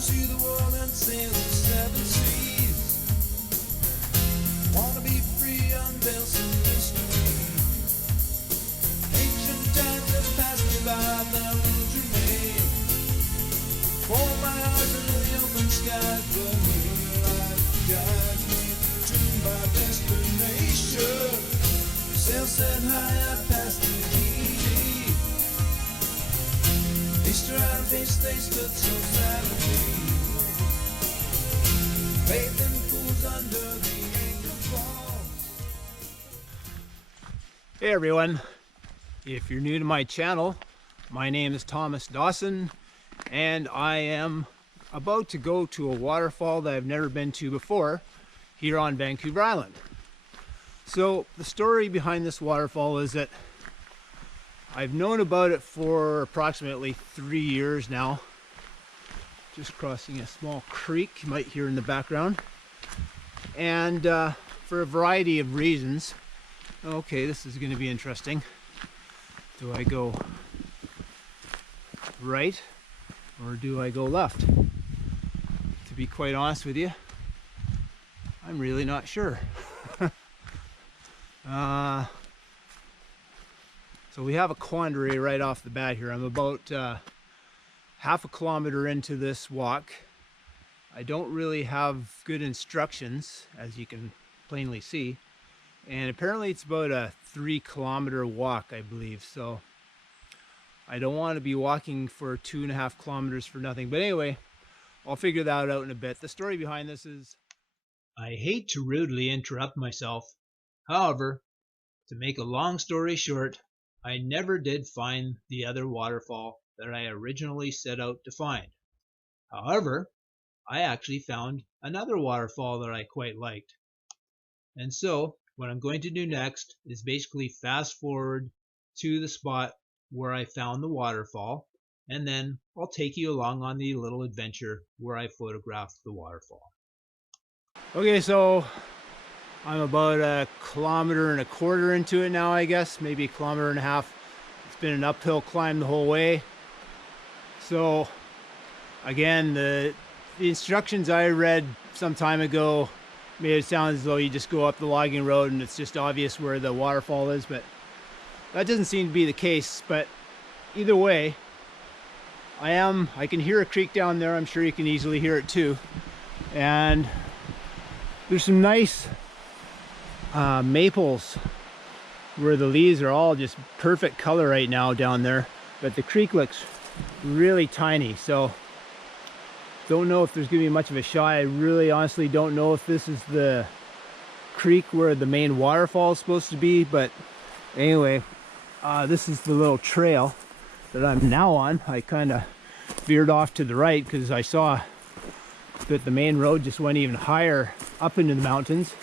see the world and sail the seven seas. Wanna be free, unveil some mystery. Ancient times have passed me by, there will remain. Hold my heart under the open sky, but here life guides me to my destination. Sail set high, I passed the heat. Easter and feast, they stood so silently. Faith in pools under the angel falls. Hey everyone, if you're new to my channel, my name is Thomas Dawson and I am about to go to a waterfall that I've never been to before here on Vancouver Island. So the story behind this waterfall is that I've known about it for approximately 3 years now. Just crossing a small creek, you might hear in the background. And for a variety of reasons. Okay, this is going to be interesting. Do I go right or do I go left? To be quite honest with you, I'm really not sure. So we have a quandary right off the bat here. I'm about half a kilometer into this walk. I don't really have good instructions, as you can plainly see. And apparently it's about a 3-kilometer walk, I believe. So I don't want to be walking for 2.5 kilometers for nothing. But anyway, I'll figure that out in a bit. The story behind this is, I hate to rudely interrupt myself. However, to make a long story short, I never did find the other waterfall that I originally set out to find. However, I actually found another waterfall that I quite liked. And so, what I'm going to do next is basically fast forward to the spot where I found the waterfall, and then I'll take you along on the little adventure where I photographed the waterfall. Okay, so I'm about 1.25 kilometers into it now, I guess, maybe 1.5 kilometers. It's been an uphill climb the whole way. So again, the instructions I read some time ago made it sound as though you just go up the logging road and it's just obvious where the waterfall is, but that doesn't seem to be the case. But either way, I can hear a creek down there. I'm sure you can easily hear it too. And there's some nice maples where the leaves are all just perfect color right now down there, but the creek looks really tiny, so don't know if there's gonna be much of a shot. I really honestly don't know if this is the creek where the main waterfall is supposed to be, but anyway, this is the little trail that I'm now on. I kind of veered off to the right because I saw that the main road just went even higher up into the mountains.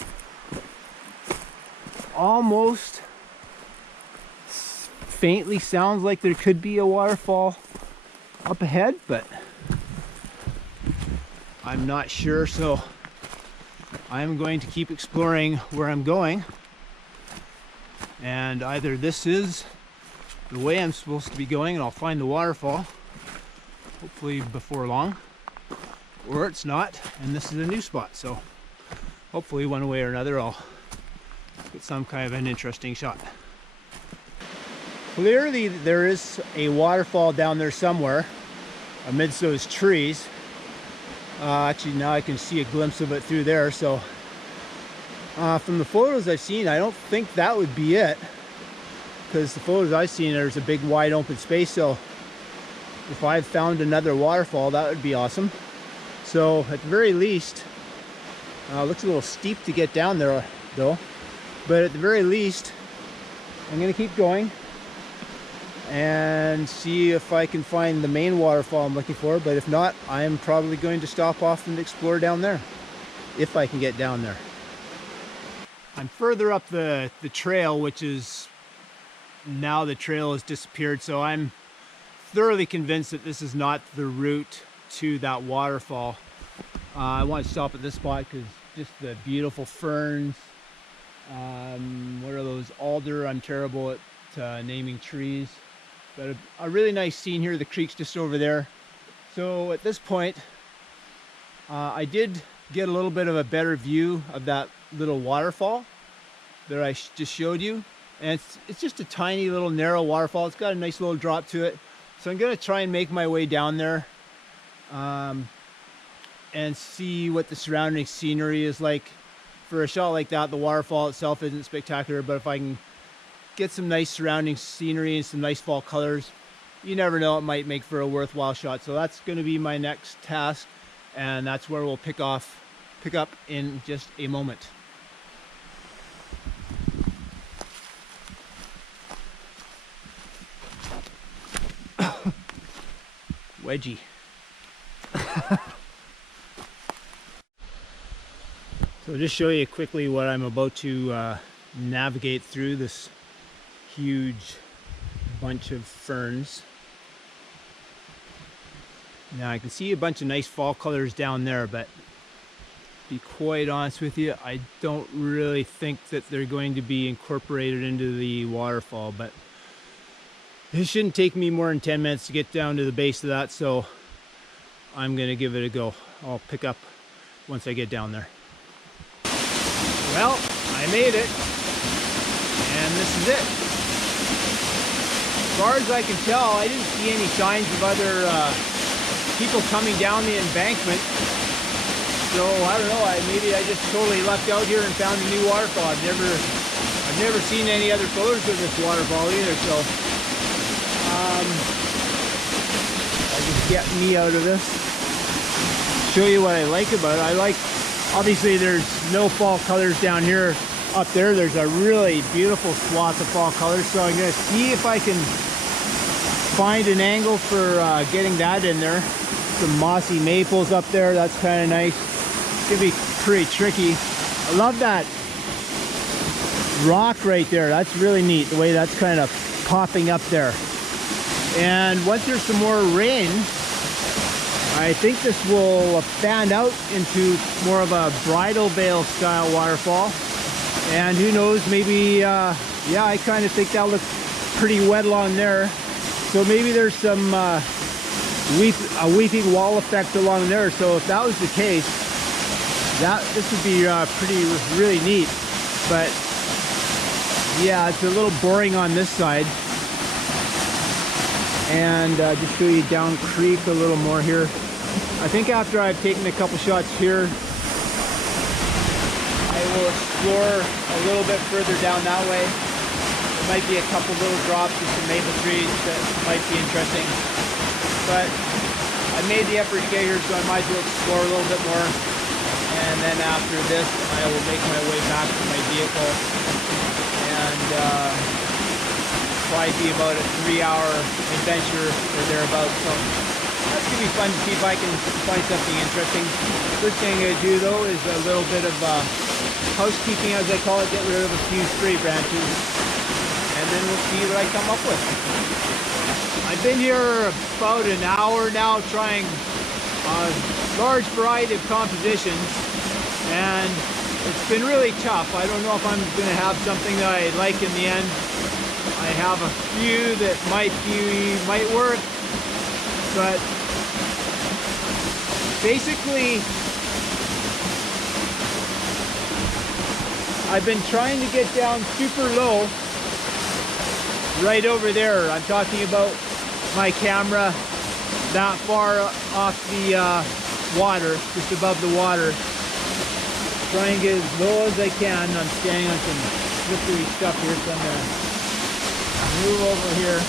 Almost faintly sounds like there could be a waterfall up ahead, but I'm not sure, so I'm going to keep exploring where I'm going, and either this is the way I'm supposed to be going and I'll find the waterfall hopefully before long, or it's not and this is a new spot. So hopefully one way or another I'll get some kind of an interesting shot. Clearly there is a waterfall down there somewhere amidst those trees. Actually now I can see a glimpse of it through there. So from the photos I've seen, I don't think that would be it, because the photos I've seen, there's a big wide open space. So if I've found another waterfall, that would be awesome. So at the very least, looks a little steep to get down there though, but at the very least I'm gonna keep going and see if I can find the main waterfall I'm looking for. But if not, I'm probably going to stop off and explore down there, if I can get down there. I'm further up the trail, which is now the trail has disappeared, so I'm thoroughly convinced that this is not the route to that waterfall. I want to stop at this spot because just the beautiful ferns. What are those? Alder. I'm terrible at naming trees. But a really nice scene here. The creek's just over there. So at this point, I did get a little bit of a better view of that little waterfall that I just showed you. And it's just a tiny little narrow waterfall. It's got a nice little drop to it. So I'm gonna try and make my way down there and see what the surrounding scenery is like. For a shot like that, the waterfall itself isn't spectacular, but if I can get some nice surrounding scenery and some nice fall colors, you never know, it might make for a worthwhile shot. So that's gonna be my next task, and that's where we'll pick up in just a moment. Wedgie. So just show you quickly what I'm about to navigate through this huge bunch of ferns. Now I can see a bunch of nice fall colors down there, but to be quite honest with you, I don't really think that they're going to be incorporated into the waterfall, but it shouldn't take me more than 10 minutes to get down to the base of that, so I'm gonna give it a go. I'll pick up once I get down there. Well, I made it, and this is it. As far as I can tell, I didn't see any signs of other people coming down the embankment, so I don't know, maybe I just totally lucked out here and found a new waterfall. I've never seen any other photos of this waterfall either, so I'll just get me out of this. Show you what I like about it. Obviously there's no fall colors down here. Up there, there's a really beautiful swath of fall colors, so I'm gonna see if I can find an angle for getting that in there. Some mossy maples up there, that's kind of nice. It's gonna be pretty tricky. I love that rock right there. That's really neat, the way that's kind of popping up there. And once there's some more rain, I think this will fan out into more of a bridal veil style waterfall. And who knows, maybe, yeah, I kind of think that looks pretty wet along there. So maybe there's some a weeping wall effect along there. So if that was the case, this would be really neat. But yeah, it's a little boring on this side. And just show you down creek a little more here. I think after I've taken a couple shots here, I will explore a little bit further down that way. There might be a couple little drops of some maple trees that might be interesting. But I made the effort to get here, so I might as well explore a little bit more. And then after this, I will make my way back to my vehicle. And probably be about a 3-hour adventure or thereabouts. So that's gonna be fun to see if I can find something interesting. First thing I'm gonna do though is a little bit of housekeeping, as I call it, get rid of a few stray branches, and then we'll see what I come up with. I've been here about an hour now trying a large variety of compositions, and it's been really tough. I don't know if I'm gonna have something that I like in the end. I have a few that might work, but basically I've been trying to get down super low right over there. I'm talking about my camera that far off the water, just above the water. Try and get as low as I can. I'm standing on some slippery stuff here, so I'm gonna move over here.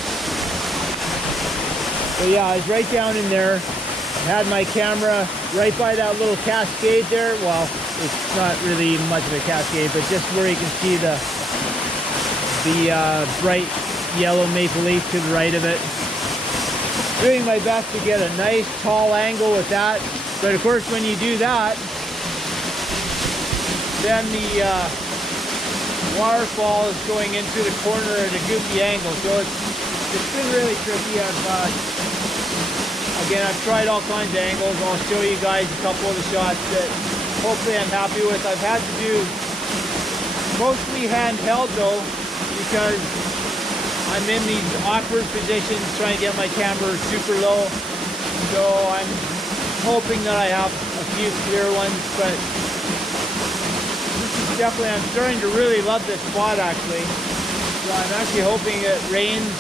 So yeah, I was right down in there. I had my camera right by that little cascade there. Well, it's not really much of a cascade, but just where you can see the bright yellow maple leaf to the right of it. Doing my best to get a nice tall angle with that. But of course, when you do that, then the waterfall is going into the corner at a goofy angle, so it's been really tricky. Again, I've tried all kinds of angles. I'll show you guys a couple of the shots that hopefully I'm happy with. I've had to do mostly handheld though, because I'm in these awkward positions trying to get my camera super low. So I'm hoping that I have a few clear ones, but this is definitely, I'm starting to really love this spot actually. So I'm actually hoping it rains.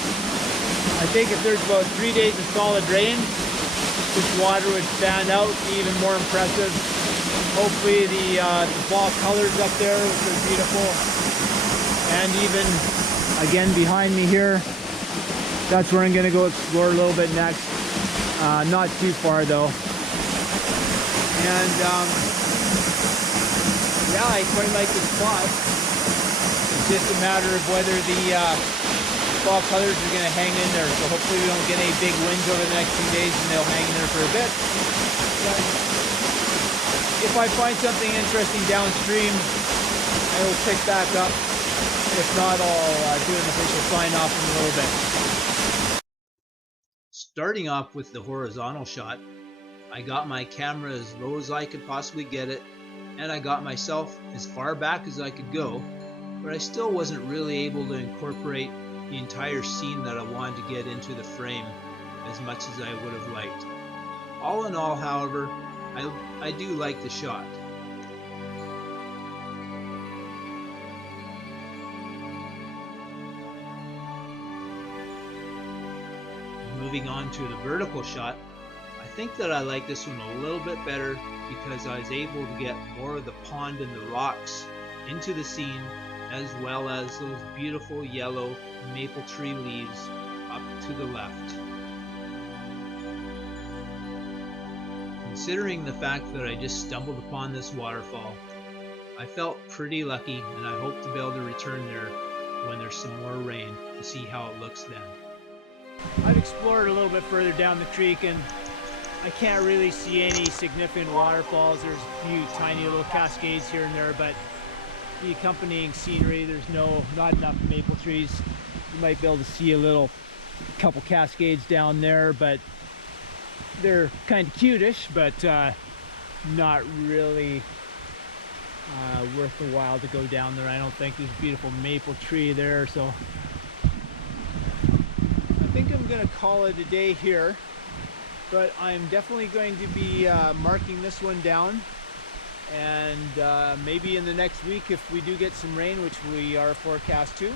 I think if there's about 3 days of solid rain, this water would stand out, be even more impressive. Hopefully the fall colors up there, which are beautiful. And even, again, behind me here, that's where I'm gonna go explore a little bit next. Not too far though. And yeah, I quite like this spot. It's just a matter of whether the fall colors are going to hang in there. So hopefully we don't get any big winds over the next few days and they'll hang in there for a bit. But if I find something interesting downstream, I will pick back up. If not, I'll do an official sign off in a little bit. Starting off with the horizontal shot, I got my camera as low as I could possibly get it, and I got myself as far back as I could go, but I still wasn't really able to incorporate the entire scene that I wanted to get into the frame as much as I would have liked. All in all, however, I do like the shot. Moving on to the vertical shot, I think that I like this one a little bit better because I was able to get more of the pond and the rocks into the scene, as well as those beautiful yellow maple tree leaves up to the left. Considering the fact that I just stumbled upon this waterfall, I felt pretty lucky, and I hope to be able to return there when there's some more rain to see how it looks then. I've explored a little bit further down the creek and I can't really see any significant waterfalls. There's a few tiny little cascades here and there, but the accompanying scenery, there's not enough maple trees. You might be able to see a couple cascades down there, but they're kind of cutish, but not really worth the while to go down there. I don't think. There's a beautiful maple tree there, so I think I'm gonna call it a day here, but I'm definitely going to be marking this one down, and maybe in the next week, if we do get some rain, which we are forecast to,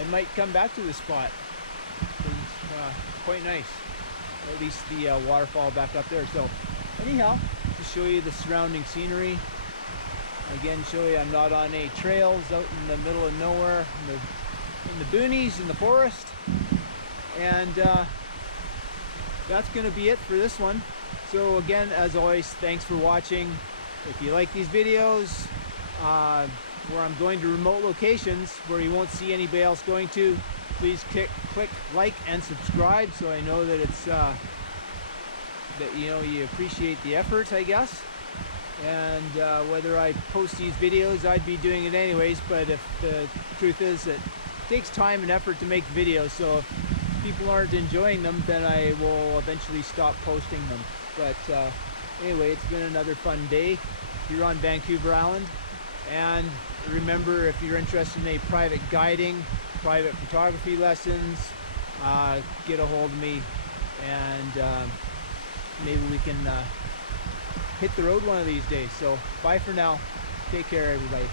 I might come back to this spot. It's quite nice, at least the waterfall back up there. So anyhow, to show you the surrounding scenery, again, show you I'm not on any trails out in the middle of nowhere, in the boonies, in the forest. And that's going to be it for this one. So again, as always, thanks for watching. If you like these videos where I'm going to remote locations where you won't see anybody else going to, please click like and subscribe so I know that it's that you appreciate the effort, I guess. And whether I post these videos, I'd be doing it anyways, but if the truth is that it takes time and effort to make videos, so if people aren't enjoying them, then I will eventually stop posting them. But anyway, it's been another fun day here on Vancouver Island. And remember, if you're interested in a private guiding, private photography lessons, get a hold of me, and maybe we can hit the road one of these days. So bye for now. Take care, everybody.